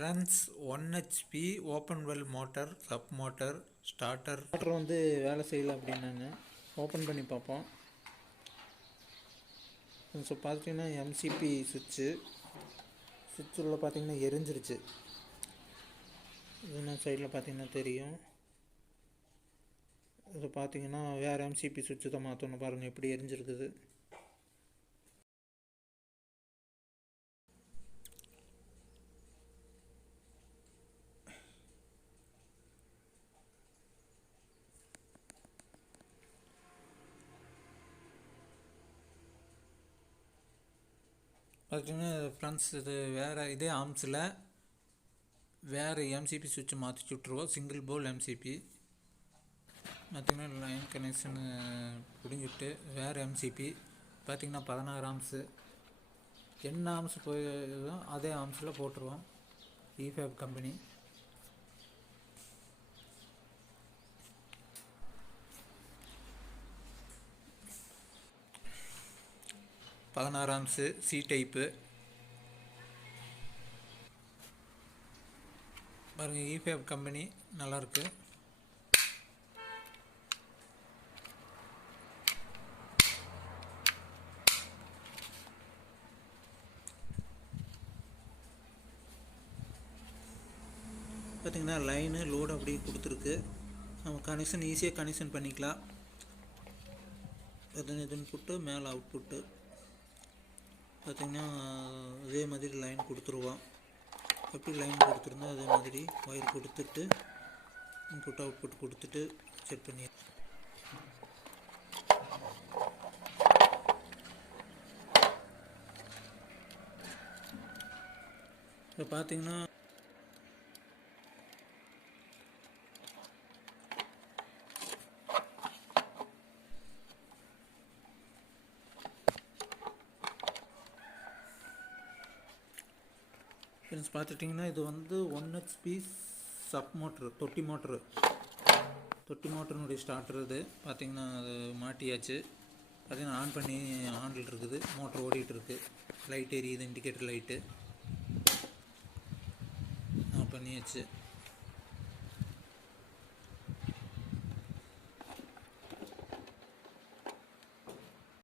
runs 1 HP open well motor, sub motor, starter. Motor வந்து வேலை செய்யலை அப்படின்னாங்க. ஓப்பன் பண்ணி பார்ப்போம். ஸோ பார்த்திங்கன்னா எம்சிபி சுவிட்ச் உள்ள பார்த்திங்கன்னா எரிஞ்சிருச்சு. இது சைடில் பார்த்திங்கன்னா தெரியும். இது பார்த்திங்கன்னா வேறு எம்சிபி சுவிட்சு தான் மாற்றணும். பாருங்கள் எப்படி எரிஞ்சிருக்குது. பார்த்தீங்கன்னா ஃப்ரெண்ட்ஸ், இது வேறு இதே ஆர்ம்ஸில் வேறு எம்சிபி சுவிட்சு மாற்றி விட்ருவோம். சிங்கிள் போல் எம்சிபி பார்த்திங்கன்னா லைன் கனெக்ஷனு பிடிங்கிட்டு வேறு எம்சிபி பார்த்திங்கன்னா 16 ஆர்ம்ஸு என்ன ஆர்ம்ஸ் போயிதோ அதே ஆர்ம்ஸில் போட்டுருவோம். இஃபேப் கம்பெனி. ஆர்ம்ஸு சி டைப்பு பாருங்கள். இஃபேப் கம்பெனி நல்லாயிருக்கு. பார்த்திங்கன்னா லைனு லோடு அப்படியே கொடுத்துருக்கு. நம்ம கனெக்ஷன் ஈஸியாக கனெக்ஷன் பண்ணிக்கலாம். இது இன்புட்டு மேலே அவுட்புட்டு பார்த்திங்கன்னா அதே மாதிரி லைன் கொடுத்துருவோம். எப்படி லைன் கொடுத்துருந்தோம் அதே மாதிரி ஒயர் கொடுத்துட்டு இன்புட் அவுட்புட் கொடுத்துட்டு செட் பண்ணி இப்போ பார்த்திங்கன்னா ஃப்ரெண்ட்ஸ் பார்த்துட்டிங்கன்னா இது வந்து 1 HP சப் மோட்ரு, தொட்டி மோட்டருனுடைய ஸ்டார்டர். இது பார்த்திங்கன்னா அது மாட்டியாச்சு. பார்த்திங்கன்னா ஆன் பண்ணி ஆனில் இருக்குது. மோட்ரு ஓடிட்டுருக்கு. லைட் எரியுது, இண்டிகேட்டர் லைட்டு ஆன் பண்ணியாச்சு.